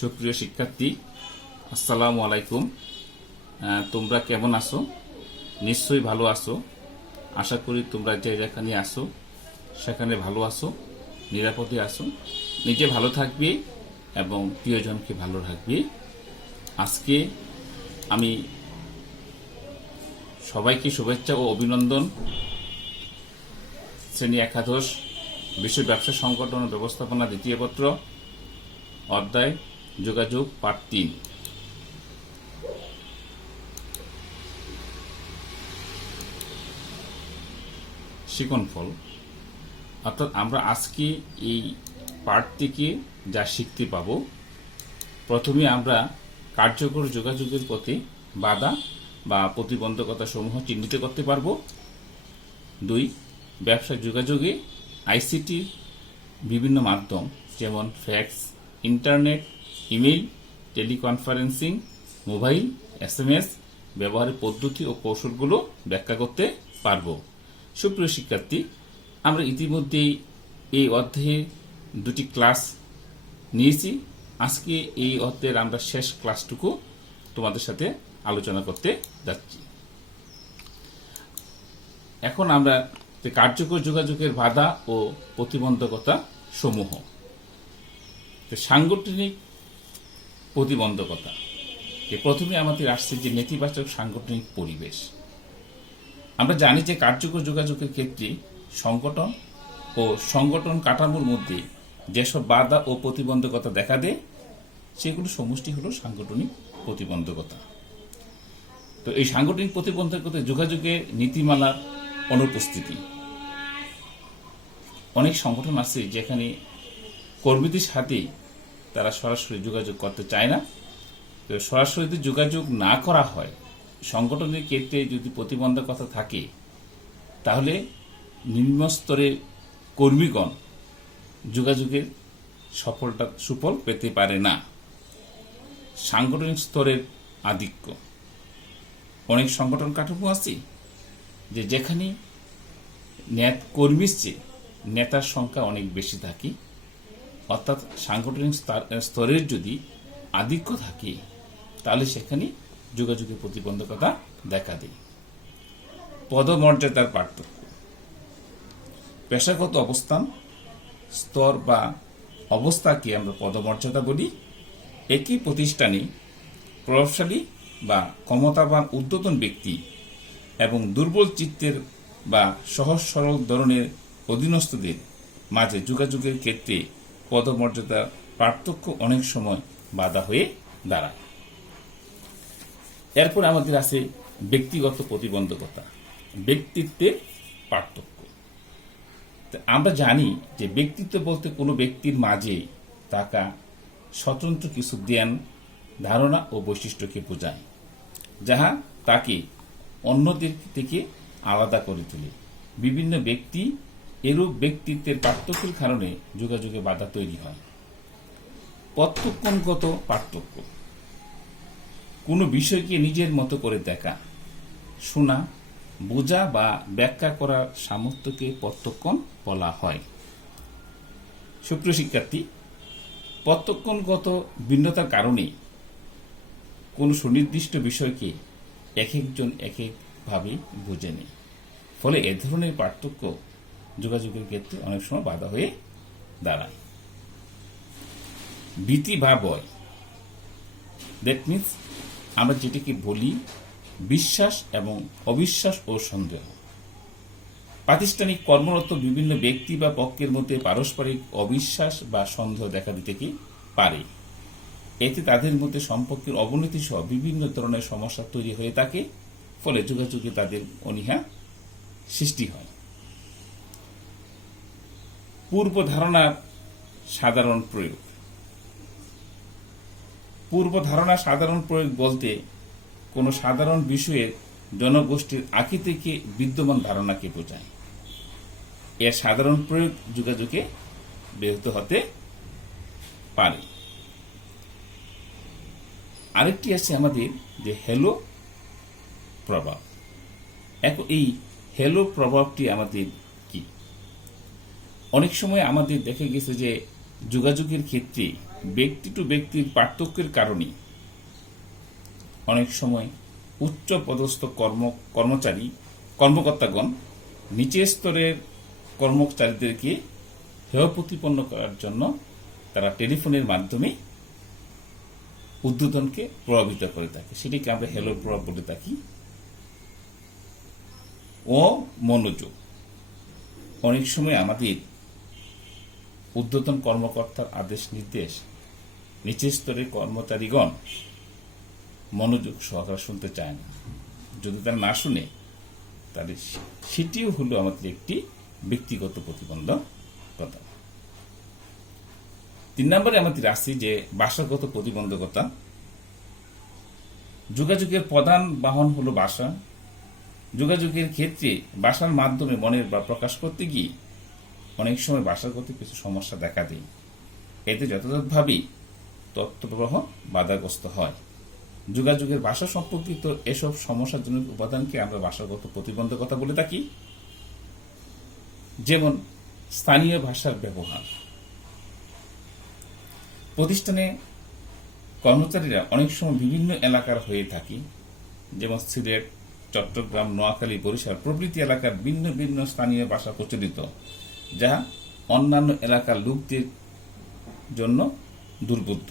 সুপ্রিয় শিক্ষার্থী, আসসালামু আলাইকুম। তোমরা কেমন আছো? নিশ্চয়ই ভালো আছো। আশা করি তোমরা যে যেখানে আছো সেখানে ভালো আছো, নিরাপদে আছো। নিজে ভালো থাকবে এবং প্রিয়জনকে ভালো রাখবে। আজকে আমি সবাইকে শুভেচ্ছা ও অভিনন্দন। শ্রেণী একাদশ বিশ্ব ব্যবসা সংগঠন ও ব্যবস্থাপনা দ্বিতীয় পত্র অধ্যায় যোগাযোগ পাঠ ৩। শিকনফল। অর্থাৎ আমরা আজকে এই পাঠ থেকে যা শিখতে পাব, প্রথমে আমরা কার্যকর যোগাযোগের পথে বাধা বা প্রতিবন্ধকতা সমূহ চিহ্নিত করতে পারব। ২. ব্যবসা যোগাযোগে আইসিটির বিভিন্ন মাধ্যম যেমন fax, internet, email, teleconferencing, mobile, SMS ব্যবহারের পদ্ধতি ও কৌশলগুলো ব্যাখ্যা করতে পারব। সুপ্রিয় শিক্ষার্থী, আমরা ইতিমধ্যেই এই অধ্যায়ে ২টি ক্লাস নিয়েছি। আজকে এই অধ্যায়ের আমরা শেষ ক্লাসটুকু তোমাদের সাথে আলোচনা করতে যাচ্ছি। এখন আমরা কার্যকর যোগাযোগের বাধা ও প্রতিবন্ধকতা সমূহ। সাংগঠনিক প্রতিবন্ধকতা। প্রথমে আমাদের আসছে যে নেতিবাচক সাংগঠনিক পরিবেশ। আমরা জানি যে কার্যকর যোগাযোগের ক্ষেত্রে সংগঠন ও সংগঠন কাঠামোর মধ্যে যেসব বাধা ও প্রতিবন্ধকতা দেখা দেয় সেগুলো সমষ্টি হলো সাংগঠনিক প্রতিবন্ধকতা। তো এই সাংগঠনিক প্রতিবন্ধকতা যোগাযোগের নীতিমালার অনুপস্থিতি। অনেক সংগঠন আছে যেখানে কর্মীদের সাথে তারা সরাসরি যোগাযোগ করতে চায় না। তো সরাসরি যদি যোগাযোগ না করা হয়, সংগঠনের ক্ষেত্রে যদি প্রতিবন্ধকতা থাকে, তাহলে নিম্ন স্তরের কর্মীগণ যোগাযোগের সুফল পেতে পারে না। সাংগঠনিক স্তরের আধিক্য। অনেক সংগঠন কাঠামো আছে যেখানে কর্মীর চেয়ে নেতার সংখ্যা অনেক বেশি থাকে। অর্থাৎ সাংগঠনিক স্তরের যদি আধিক্য থাকে তাহলে সেখানে যোগাযোগের প্রতিবন্ধকতা দেখা দেয়। পদমর্যাদার পার্থক্য। পেশাগত অবস্থান, স্তর বা অবস্থাকে আমরা পদমর্যাদা বলি। একই প্রতিষ্ঠানে প্রভাবশালী বা ক্ষমতাবান ঊর্ধ্বতন ব্যক্তি এবং দুর্বল চিত্তের বা সহজ সরল ধরনের অধীনস্থদের মাঝে যোগাযোগের ক্ষেত্রে পদমর্যাদার পার্থক্য অনেক সময় বাধা হয়ে দাঁড়ায়। এরপর আমাদের আছে ব্যক্তিগত প্রতিবন্ধকতা, ব্যক্তিত্বের পার্থক্য। আমরা জানি যে ব্যক্তিত্ব বলতে কোনো ব্যক্তির মাঝে থাকা স্বতন্ত্র কিছু জ্ঞান, ধারণা ও বৈশিষ্ট্যকে বোঝায়, যাহা তাকে অন্যদের থেকে আলাদা করে তোলে। বিভিন্ন ব্যক্তি এরূপ ব্যক্তিত্বের পার্থক্যের কারণে যোগাযোগে বাধা তৈরি হয়। প্রত্যক্ষণগত পার্থক্য। কোনো বিষয়কে নিজের মতো করে দেখা, শোনা, বোঝা বা ব্যাখ্যা করার সামর্থ্যকে প্রত্যক্ষণ বলা হয়। সুপ্রিয় শিক্ষার্থী, প্রত্যক্ষণগত ভিন্নতার কারণে কোনো সুনির্দিষ্ট বিষয়কে এক একজন এক একভাবে বুঝে নেয়। ফলে এ ধরনের পার্থক্য যোগাযোগের ক্ষেত্রে অনেক সময় বাধা হয়ে দাঁড়ায়। ভীতি বা ভয়। দ্যাট মিনস আমরা যেটিকে বলি বিশ্বাস এবং অবিশ্বাস ও সন্দেহ। প্রাতিষ্ঠানিক কর্মরত বিভিন্ন ব্যক্তি বা পক্ষের মধ্যে পারস্পরিক অবিশ্বাস বা সন্দেহ দেখা দিতে পারে। এতে তাদের মধ্যে সম্পর্কের অবনতি সহ বিভিন্ন ধরনের সমস্যা তৈরি হয়ে থাকে। ফলে যোগাযোগে তাদের অনীহা সৃষ্টি হয়। পূর্ব ধারণার সাধারণ প্রয়োগ। পূর্ব ধারণা সাধারণ প্রয়োগ বলতে কোনো সাধারণ বিষয়ের জনগোষ্ঠীর আগে থেকে বিদ্যমান ধারণাকে বোঝায়। এর সাধারণ প্রয়োগ যোগাযোগে ব্যাহত হতে পারে। আরেকটি আছে আমাদের যে হেলো প্রভাব। এখন এই হেলো প্রভাবটি আমাদের কি? অনেক সময় আমাদের দেখা গেছে যে যোগাযোগের ক্ষেত্রে ব্যক্তি টু ব্যক্তির পার্থক্যের কারণে অনেক সময় উচ্চ পদস্থ কর্মকর্তাগণ নিচের স্তরের কর্মচারীদেরকে হেয় প্রতিপন্ন করার জন্য তারা টেলিফোনের মাধ্যমে ঊর্ধ্বতনকে প্রভাবিত করে থাকে। সেটিকে আমরা হেলোর প্রভাব বলে থাকি। ও মনোযোগ, অনেক সময় আমাদের ঊর্ধ্বতন কর্মকর্তার আদেশ নির্দেশ নিচের স্তরের কর্মচারীগণ মনোযোগ সহকারে শুনতে চায় না। যদি তারা না শুনে, তাহলে সেটিও হলো আমাদের একটি ব্যক্তিগত প্রতিবন্ধকতা। 3 নম্বরে আমাদের আসছি যে ভাষাগত প্রতিবন্ধকতা। যোগাযোগের প্রধান বাহন হলো ভাষা। যোগাযোগের ক্ষেত্রে ভাষার মাধ্যমে মনের ভাব প্রকাশ করতে গিয়ে অনেক সময় ভাষাগত কিছু সমস্যা দেখা দেয়। এতে যথাযথভাবে তথ্য প্রবাহ বাধাগ্রস্ত হয়। যোগাযোগের ভাষা সম্পর্কিত এসব সমস্যাজনক উপাদানকে আমরা ভাষাগত প্রতিবন্ধকতা বলে থাকি। যেমন স্থানীয় ভাষার ব্যবহার। প্রতিষ্ঠানে কর্মচারীরা অনেক সময় বিভিন্ন এলাকার হয়ে থাকে, যেমন সিলেট, চট্টগ্রাম, নোয়াখালী, বরিশাল প্রভৃতি এলাকার ভিন্ন ভিন্ন স্থানীয় ভাষা প্রচলিত, যা অন্যান্য এলাকার লোকদের জন্য দুর্বোধ্য।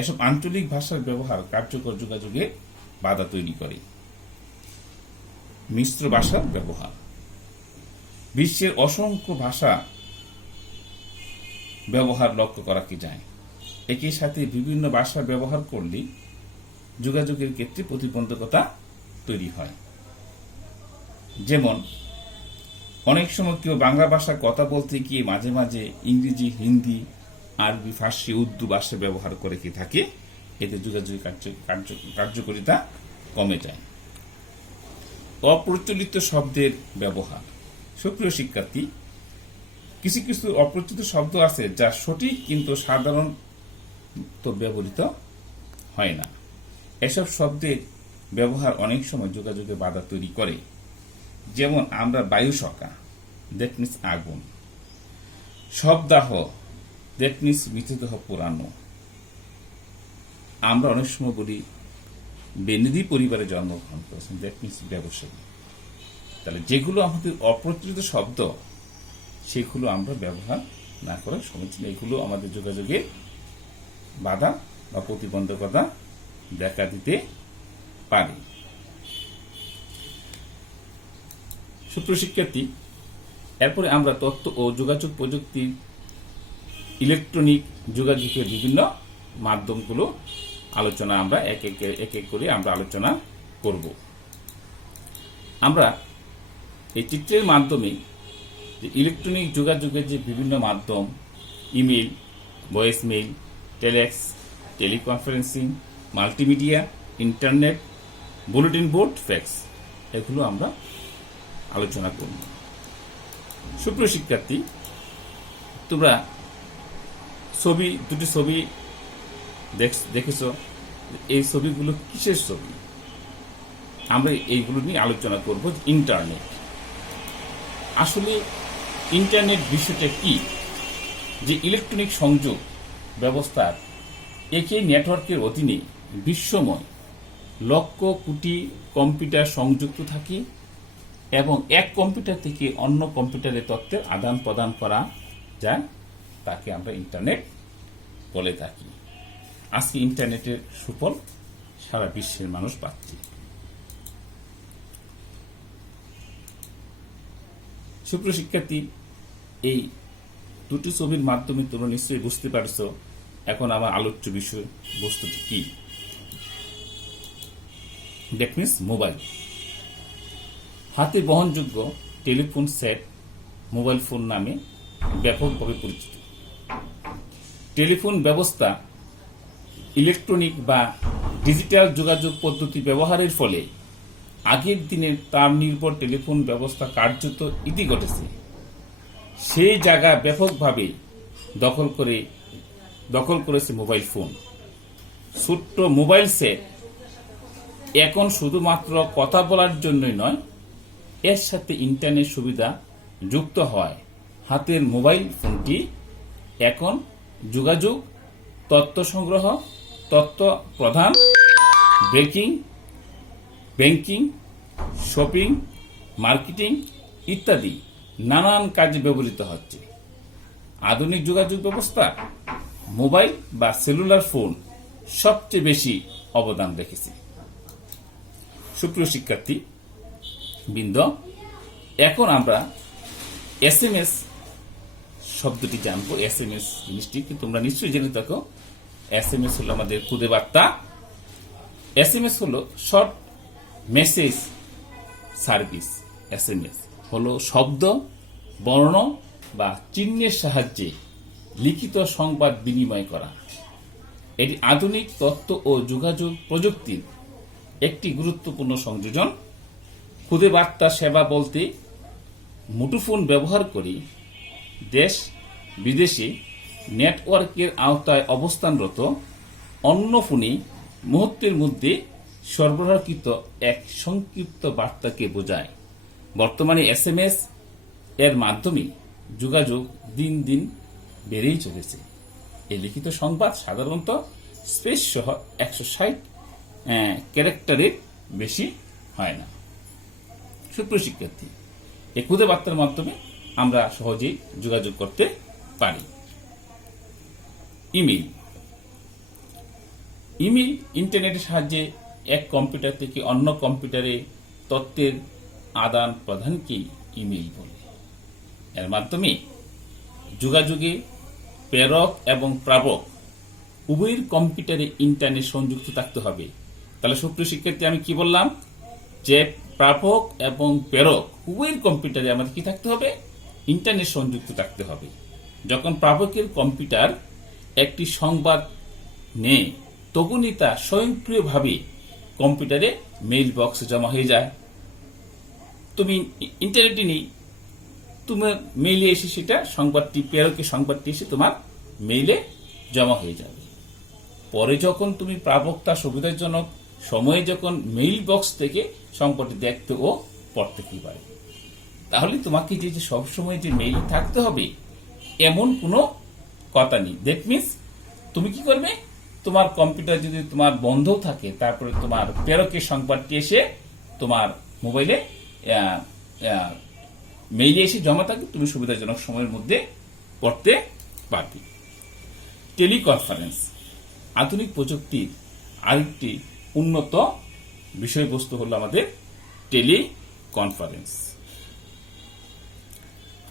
এসব আঞ্চলিক ভাষার ব্যবহার কার্যকর যোগাযোগে বাধা তৈরি করে। মিশ্র ভাষার ব্যবহার। বিশ্বের অসংখ্য ভাষা ব্যবহার লক্ষ্য করা কি যায়। একই সাথে বিভিন্ন ভাষা ব্যবহার করলে যোগাযোগের ক্ষেত্রে প্রতিবন্ধকতা তৈরি হয়। যেমন অনেক সময় কেউ বাংলা ভাষা কথা বলতে গিয়ে মাঝে মাঝে ইংরেজি, হিন্দি, আরবি, ফার্সি, উর্দু ভাষা ব্যবহার করে কি থাকে। এতে যোগাযোগের কার্যকারিতা কমে যায়। অপ্রচলিত শব্দের ব্যবহার। সুপ্রিয় শিক্ষার্থী, কিছু কিছু অপ্রচলিত শব্দ আছে যা সঠিক কিন্তু সাধারণত ব্যবহৃত হয় না। এসব শব্দের ব্যবহার অনেক সময় যোগাযোগে বাধা তৈরি করে। যেমন আমরা বায়ু সকা, দ্যাট মিনস আগুন, শবদাহ, দ্যাট মিনস মৃতদেহ পোড়ানো। আমরা অনেক সময় বলি বেনেদি পরিবারে জন্মগ্রহণ করেছেন, দ্যাট মিনস ব্যবসায়ী। তাহলে যেগুলো আমাদের অপ্রচলিত শব্দ, সেগুলো আমরা ব্যবহার না করা সমীচীন। এগুলো আমাদের যোগাযোগে বাধা বা প্রতিবন্ধকতা দেখা দিতে পারে। সুপ্রিয় শিক্ষার্থী, এরপরে আমরা তথ্য ও যোগাযোগ প্রযুক্তির ইলেকট্রনিক যোগাযোগের বিভিন্ন মাধ্যমগুলো আলোচনা আমরা এক এক করে আমরা আলোচনা করব। আমরা এই চিত্রের মাধ্যমে যে ইলেকট্রনিক যোগাযোগের যে বিভিন্ন মাধ্যম, email, voice mail, telex, teleconferencing, multimedia, internet, bulletin board, fax, এগুলো আমরা আলোচনা করব। সুপ্রিয় শিক্ষার্থী, তোমরা দুটি ছবি দেখেছ। এই ছবিগুলো কিসের ছবি? আমরা এইগুলো নিয়ে আলোচনা করব। ইন্টারনেট, আসলে ইন্টারনেট বিষয়টা কি? যে ইলেকট্রনিক সংযোগ ব্যবস্থার একই নেটওয়ার্কের অধীনে বিশ্বময় লক্ষ কোটি কম্পিউটার সংযুক্ত থাকে এবং এক কম্পিউটার থেকে অন্য কম্পিউটারে তথ্যের আদান প্রদান করা যায়, তাকে আমরা ইন্টারনেট বলে থাকি। আজকে ইন্টারনেটের সুফল সারা বিশ্বের মানুষ পাচ্ছে। সুপ্রিয় শিক্ষার্থী, এই দুটি ছবির মাধ্যমে তোমরা নিশ্চয়ই বুঝতে পারছো এখন আমার আলোচ্য বিষয় বস্তুটি কি। That means mobile. হাতে বহনযোগ্য টেলিফোন সেট মোবাইল ফোন নামে ব্যাপকভাবে পরিচিত। টেলিফোন ব্যবস্থা ইলেকট্রনিক বা ডিজিটাল যোগাযোগ পদ্ধতি ব্যবহারের ফলে আগের দিনের তার নির্ভর টেলিফোন ব্যবস্থা কার্যত ইতি ঘটেছে। সেই জায়গা ব্যাপকভাবে দখল করেছে মোবাইল ফোন। ছোট্ট মোবাইল সেট এখন শুধুমাত্র কথা বলার জন্যই নয়, এর সাথে ইন্টারনেট সুবিধা যুক্ত হয়। হাতের মোবাইল ফোনটি এখন যোগাযোগ তথ্য সংগ্রহ, তথ্য প্রদান, ব্যাংকিং, শপিং, মার্কেটিং ইত্যাদি নানান কাজে ব্যবহৃত হচ্ছে। আধুনিক যোগাযোগ ব্যবস্থা মোবাইল বা সেলুলার ফোন সবচেয়ে বেশি অবদান রেখেছে। সুপ্রিয় শিক্ষার্থী বৃন্দ, এখন আমরা এসএমএস শব্দটি জানবো। এসএমএস জিনিসটি কি তোমরা নিশ্চয়ই জেনে থাকো। এসএমএস হলো আমাদের খুদে বার্তা। এসএমএস হলো শর্ট মেসেজ সার্ভিস। এসএমএস হলো শব্দ, বর্ণ বা চিহ্নের সাহায্যে লিখিত সংবাদ বিনিময় করা। এটি আধুনিক তথ্য ও যোগাযোগ প্রযুক্তির একটি গুরুত্বপূর্ণ সংযোজন। খুদে বার্তা সেবা বলতে মুঠোফোন ব্যবহার করে দেশ বিদেশে নেটওয়ার্কের আওতায় অবস্থানরত অন্য ফোনে মুহূর্তের মধ্যে সরবরাহকৃত এক সংক্ষিপ্ত বার্তাকে বোঝায়। বর্তমানে এসএমএস এর মাধ্যমে যোগাযোগ দিন দিন বেড়েই চলেছে। এই লিখিত সংবাদ সাধারণত স্পেস সহ 160 ক্যারেক্টারের বেশি হয় না। সুপ্রিয় শিক্ষার্থী, এই খুদে বার্তার মাধ্যমে আমরা সহজেই যোগাযোগ করতে পারি। ইমেইল ইন্টারনেটের সাহায্যে এক কম্পিউটার থেকে অন্য কম্পিউটারে তথ্যের আদান প্রদানকেই ইমেইল বলে। এর মাধ্যমে যোগাযোগে প্রেরক এবং প্রাপক উভয়ের কম্পিউটারে ইন্টারনেট সংযুক্ত থাকতে হবে। তাহলে সুপ্রিয় শিক্ষার্থী, আমি কি বললাম যে প্রাপক এবং প্রেরক উভয়ের কম্পিউটারে আমাদের কি থাকতে হবে? ইন্টারনেট সংযুক্ত থাকতে হবে। যখন প্রাপকের কম্পিউটার একটি সংবাদ নেয় তখনই তা স্বয়ংক্রিয়ভাবে কম্পিউটারে মেইল বক্সে জমা হয়ে যায়। তুমি ইন্টারনেটে নেই, তোমার মেইলে এসে সেটা সংবাদটি, প্রেরকের সংবাদটি এসে তোমার মেইলে জমা হয়ে যাবে। পরে যখন তুমি প্রাপক তার সুবিধাজনক সময়ে যখন মেইল বক্স থেকে সংবাদটি দেখতে ও পড়তে কি পারে। তাহলে তোমাকে যে সবসময় যে মেইল থাকতে হবে এমন কোনো কথা নেই। দ্যাট মিনস তুমি কি করবে, তোমার কম্পিউটার যদি তোমার বন্ধ থাকে তারপরে তোমার প্রেরকের সংবাদটি এসে তোমার মোবাইলে মেইলে এসে জমা থাকে, তুমি সুবিধাজনক সময়ের মধ্যে পড়তে পারবে। টেলিকনফারেন্স আধুনিক প্রযুক্তির আরেকটি উন্নত বিষয়বস্তু হলো আমাদের টেলিকনফারেন্স।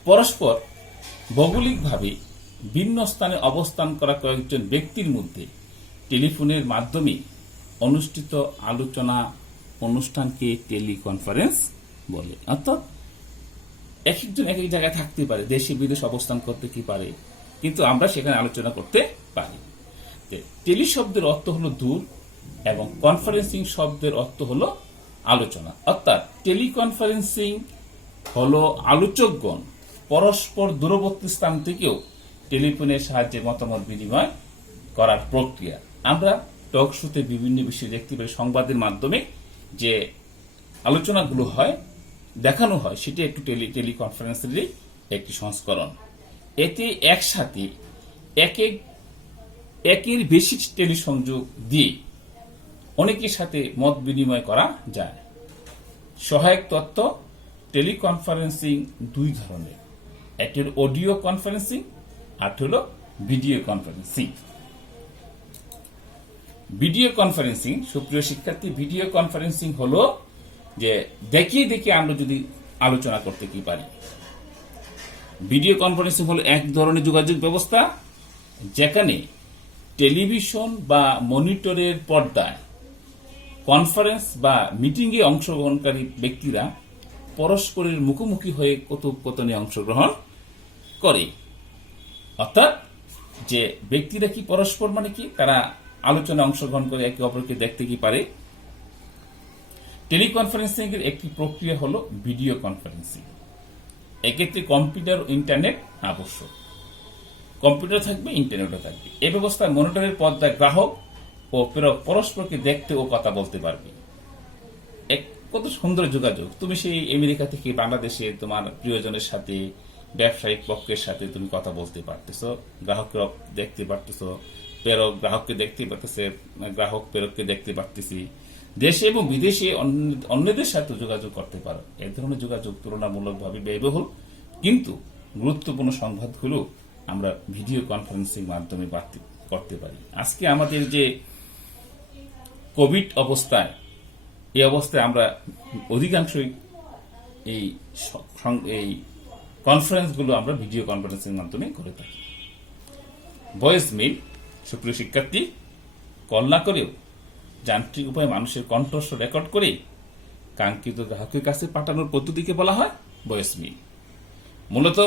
পরস্পর ভৌগোলিকভাবে ভিন্ন স্থানে অবস্থান করা কয়েকজন ব্যক্তির মধ্যে টেলিফোনের মাধ্যমে অনুষ্ঠিত আলোচনা অনুষ্ঠানকে টেলিকনফারেন্স বলে। অর্থাৎ এক একজন এক এক জায়গায় থাকতে পারে, দেশে বিদেশে অবস্থান করতে কি পারে, কিন্তু আমরা সেখানে আলোচনা করতে পারি। টেলি শব্দের অর্থ হলো দূর এবং কনফারেন্সিং শব্দের অর্থ হলো আলোচনা। অর্থাৎ টেলিকনফারেন্সিং হলো আলোচকগণ পরস্পর দূরবর্তী স্থান থেকেও টেলিফোনের সাহায্যে মতামত বিনিময় করার প্রক্রিয়া। আমরা টক শোতে বিভিন্ন বিষয় দেখতে পাই, সংবাদের মাধ্যমে যে আলোচনাগুলো হয়, দেখানো হয়, সেটা একটু টেলিকনফারেন্সের একটি সংস্করণ। এতে একসাথে একের বেশি টেলিসংযোগ দিয়ে অনেকের সাথে মত বিনিময় করা যায়। সহায়ক তথ্য টেলিকনফারেন্সিং দুই ধরনের, একটি হল অডিও কনফারেন্সিং আর হল ভিডিও কনফারেন্সিং। ভিডিও কনফারেন্সিং, সুপ্রিয় শিক্ষার্থী, ভিডিও কনফারেন্সিং হলো যে দেখিয়ে দেখিয়ে আমরা যদি আলোচনা করতে কি পারি। ভিডিও কনফারেন্সিং হলো এক ধরনের যোগাযোগ ব্যবস্থা যেখানে টেলিভিশন বা মনিটরের পর্দায় কনফারেন্স বা মিটিংয়ে অংশগ্রহণকারী ব্যক্তিরা পরস্পরের মুখোমুখি হয়ে কথোপকথনে অংশগ্রহণ করে। অর্থাৎ যে ব্যক্তিরা কি পরস্পর মানে কি তারা আলোচনায় অংশগ্রহণ করে একে অপরকে দেখতে কি পারে। টেলিকনফারেন্সিং এর একটি প্রক্রিয়া হলো ভিডিও কনফারেন্সিং। এক্ষেত্রে কম্পিউটার ও ইন্টারনেট আবশ্যক। কম্পিউটার থাকবে, ইন্টারনেটও থাকবে। এই ব্যবস্থায় মনিটরের পর্দায় গ্রাহক ও প্রেরক পরস্পরকে দেখতে ও কথা বলতে পারবে। কত সুন্দর যোগাযোগ। তুমি সেই আমেরিকা থেকে বাংলাদেশে তোমার প্রিয়জনের সাথে, ব্যবসায়িক পক্ষের সাথে তুমি কথা বলতে পারতেছো, গ্রাহকরা দেখতে পারতেছো, প্রেরক গ্রাহককে দেখতে পাচ্ছে, গ্রাহক প্রেরককে দেখতে পাচ্ছি। দেশে এবং বিদেশে অন্যদের সাথে যোগাযোগ করতে পারো। এই ধরনের যোগাযোগ তুলনামূলকভাবে ব্যয়বহুল, কিন্তু গুরুত্বপূর্ণ সংবাদগুলো আমরা ভিডিও কনফারেন্সিং মাধ্যমে করতে পারি। আজকে আমাদের যে কোভিড অবস্থায়, এই অবস্থায় আমরা অধিকাংশই এই কনফারেন্সগুলো আমরা ভিডিও কনফারেন্সিং মাধ্যমে করে থাকি। ভয়েস মেইল, সুপ্রিয় শিক্ষার্থী, কল না করেও যান্ত্রিক উপায়ে মানুষের কণ্ঠস্বর রেকর্ড করে কাঙ্ক্ষিত গ্রাহকের কাছে পাঠানোর পদ্ধতিকে বলা হয় ভয়েস মেইল। মূলত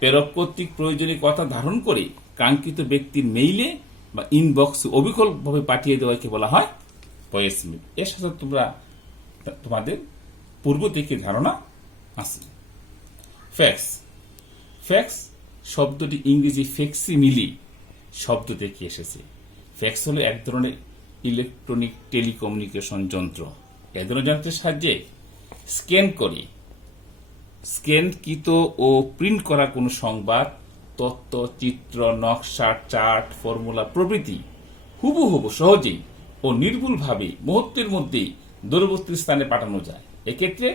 প্রেরক কর্তৃক প্রয়োজনীয় কথা ধারণ করে কাঙ্ক্ষিত ব্যক্তির মেইলে বা ইনবক্সে অবিকলভাবে পাঠিয়ে দেওয়াকে বলা হয় ভয়েস মেইল। এর সাথে তোমাদের পূর্ব থেকে ধারণা আছে। ফ্যাক্স। ফ্যাক্স শব্দটি ইংরেজি ফ্যাক্সিমিলি শব্দ থেকে এসেছে। ফ্যাক্স হলো এক ধরনের ইলেকট্রনিক টেলিকমিউনিকেশন যন্ত্র। এ ধরনের যন্ত্রের সাহায্যে স্ক্যানকৃত ও প্রিন্ট করা কোনো সংবাদ, তথ্য, চিত্র, নকশা, চার্ট, ফর্মুলা প্রভৃতি হুবহু সহজেই ও নির্ভুলভাবে মুহূর্তের মধ্যেই দূরবর্তী স্থানে পাঠানো যায়। এক্ষেত্রে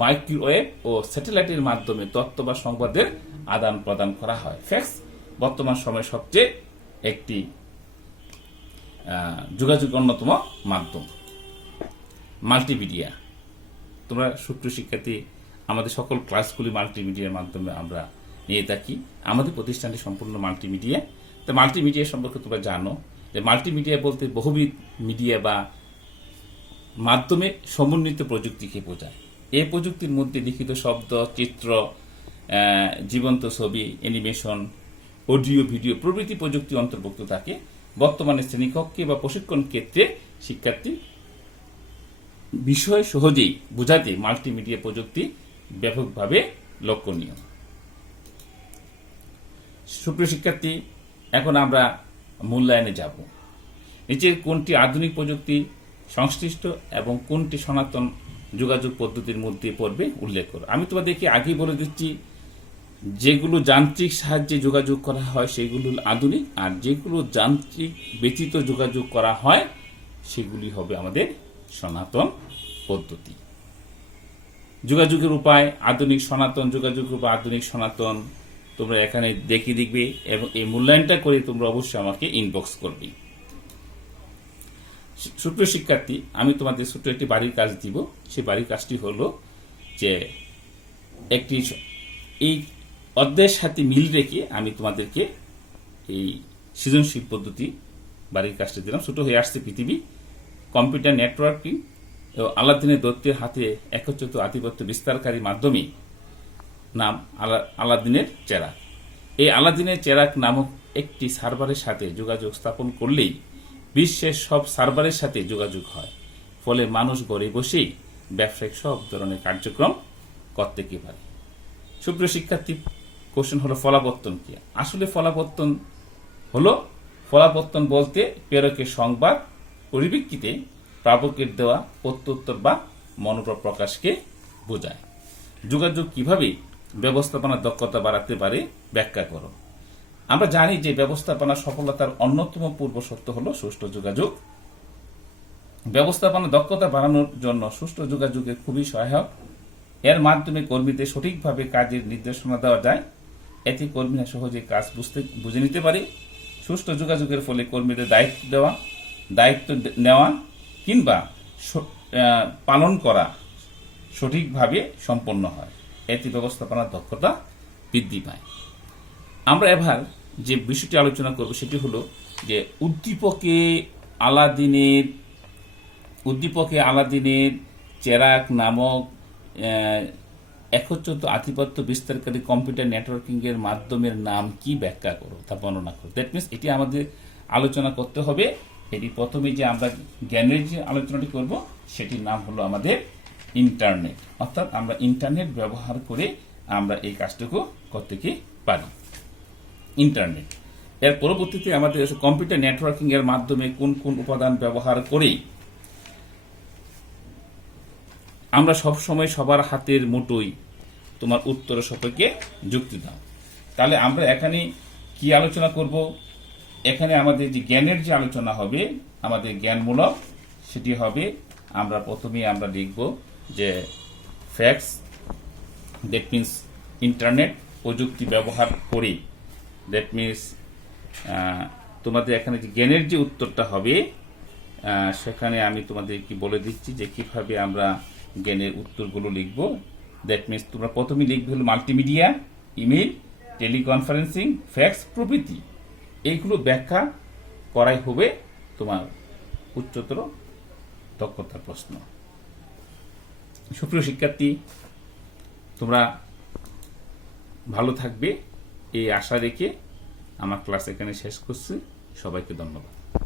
মাইক্রোওয়েভ ও স্যাটেলাইটের মাধ্যমে তথ্য বা সংবাদের আদান প্রদান করা হয়। ফ্যাক্স বর্তমান সময়ে সবচেয়ে একটি যোগাযোগের অন্যতম মাধ্যম। মাল্টিমিডিয়া। তোমরা সুপ্রিয় শিক্ষার্থী, আমাদের সকল ক্লাসগুলি মাল্টিমিডিয়ার মাধ্যমে আমরা নিয়ে থাকি। আমাদের প্রতিষ্ঠানটি সম্পূর্ণ মাল্টিমিডিয়া। তো মাল্টিমিডিয়া সম্পর্কে তোমরা জানো যে মাল্টিমিডিয়া বলতে বহুবিধ মিডিয়া বা মাধ্যমে সমন্বিত প্রযুক্তিকে বোঝায়। এই প্রযুক্তির মধ্যে লিখিত শব্দ, চিত্র, জীবন্ত ছবি, অ্যানিমেশন, অডিও, ভিডিও প্রভৃতি প্রযুক্তি অন্তর্ভুক্ত থাকে। বর্তমানে শ্রেণীকক্ষে বা প্রশিক্ষণ ক্ষেত্রে শিক্ষার্থী বিষয় সহজেই বোঝাতে মাল্টিমিডিয়া প্রযুক্তি ব্যাপকভাবে লক্ষণীয়। সুপ্রিয় শিক্ষার্থী, এখন আমরা মূল্যায়নে যাব। নিচের কোনটি আধুনিক প্রযুক্তি সংশ্লিষ্ট এবং কোনটি সনাতন যোগাযোগ পদ্ধতির মধ্যে পড়বে উল্লেখ করো। আমি তোমাদেরকে আগেই বলে দিচ্ছি, যেগুলো যান্ত্রিক সাহায্যে যোগাযোগ করা হয় সেগুলো আধুনিক, আর যেগুলো যান্ত্রিক ব্যতীত যোগাযোগ করা হয় সেগুলি হবে আমাদের সনাতন পদ্ধতি। যোগাযোগের উপায় আধুনিক, সনাতন, যোগাযোগের উপায় আধুনিক, সনাতন তোমরা এখানে দেখবে এবং এই মূল্যায়নটা করে তোমরা অবশ্যই আমাকে ইনবক্স করবে। সুপ্রিয় শিক্ষার্থী, আমি তোমাদের ছোট্ট একটি বাড়ির কাজ দিব। সেই বাড়ির কাজটি হলো যে একটি এই অধ্যায়ের সাথে মিল রেখে আমি তোমাদেরকে এই সৃজনশীল পদ্ধতি বাড়ির কাজটি দিলাম। ছোট হয়ে আসছে পৃথিবী, কম্পিউটার নেটওয়ার্কিং ও আলাদিনের দৈত্যের হাতে একত্রিত আধিপত্য বিস্তারকারী মাধ্যমে নাম আলাদিনের চেরাক। এই আলাদিনের চেরাক নামক একটি সার্ভারের সাথে যোগাযোগ স্থাপন করলেই বিশ্বের সব সার্ভারের সাথে যোগাযোগ হয়। ফলে মানুষ ঘরে বসেই ব্যবসায়িক সব ধরনের কার্যক্রম করতে পারে। সুপ্রিয় শিক্ষার্থী, কোশ্চেন হলো ফলাবর্তন কি? আসলে ফলাবর্তন বলতে প্রেরকের সংবাদ পরিপ্রেক্ষিতে প্রাপকের দেওয়া প্রত্যুত্তর বা মনোভাব প্রকাশকে বোঝায়। যোগাযোগ কিভাবে ব্যবস্থাপনার দক্ষতা বাড়াতে পারে ব্যাখ্যা করো। আমরা জানি যে ব্যবস্থাপনা সফলতার অন্যতম পূর্ব শর্ত হলো সুষ্ঠু যোগাযোগ। ব্যবস্থাপনা দক্ষতা বাড়ানোর জন্য সুষ্ঠু যোগাযোগের খুবই সহায়ক। এর মাধ্যমে কর্মীদের সঠিকভাবে কাজের নির্দেশনা দেওয়া যায়। এতে কর্মীরা সহজে কাজ বুঝে নিতে পারে। সুষ্ঠু যোগাযোগের ফলে কর্মীদের দায়িত্ব নেওয়া কিংবা পালন করা সঠিকভাবে সম্পন্ন হয়। এতে ব্যবস্থাপনার দক্ষতা বৃদ্ধি পায়। আমরা এবার যে বিষয়টি আলোচনা করব সেটি হলো যে উদ্দীপকে আলাদিনের চেরাক নামক একচ্ছত্র আধিপত্য বিস্তারকারী কম্পিউটার নেটওয়ার্কিং এর মাধ্যমের নাম কি ব্যাখ্যা করো, তা বর্ণনা করো। দ্যাট মিনস এটি আমাদের আলোচনা করতে হবে। এটি প্রথমে যে আমরা জ্ঞানের যে আলোচনাটি করব সেটির নাম হলো আমাদের ইন্টারনেট। অর্থাৎ আমরা ইন্টারনেট ব্যবহার করে আমরা এই কাজটুকু করতে পারি। ইন্টারনেট এর পরবর্তীতে আমাদের কম্পিউটার নেটওয়ার্কিং এর মাধ্যমে কোন কোন উপাদান ব্যবহার করে আমরা সবসময় সবার হাতের মুঠোয় তোমার উত্তর সম্পর্কে যুক্তি দাও। তাহলে আমরা এখানে কি আলোচনা করব? এখানে আমাদের যে জ্ঞানের যে আলোচনা হবে, আমাদের জ্ঞানমূলক, সেটি হবে আমরা প্রথমে আমরা লিখব যে ফ্যাক্টস, দ্যাট মিন্স ইন্টারনেট প্রযুক্তি ব্যবহার করে, দ্যাট মিন্স তোমাদের এখানে যে জ্ঞানের যে উত্তরটা হবে সেখানে আমি তোমাদেরকে বলে দিচ্ছি যে কিভাবে আমরা জ্ঞানের উত্তরগুলো লিখব। দ্যাট মিন্স তোমরা প্রথমে লিখবে হলো মাল্টিমিডিয়া, ইমেল, টেলিকনফারেন্সিং, ফ্যাক্স প্রভৃতি। এইগুলো ব্যাখ্যা করাই হবে তোমার উচ্চতর দক্ষতার প্রশ্ন। সুপ্রিয় শিক্ষার্থী, তোমরা ভালো থাকবে এই আশা রেখে আমার ক্লাস এখানে শেষ করছি। সবাইকে ধন্যবাদ।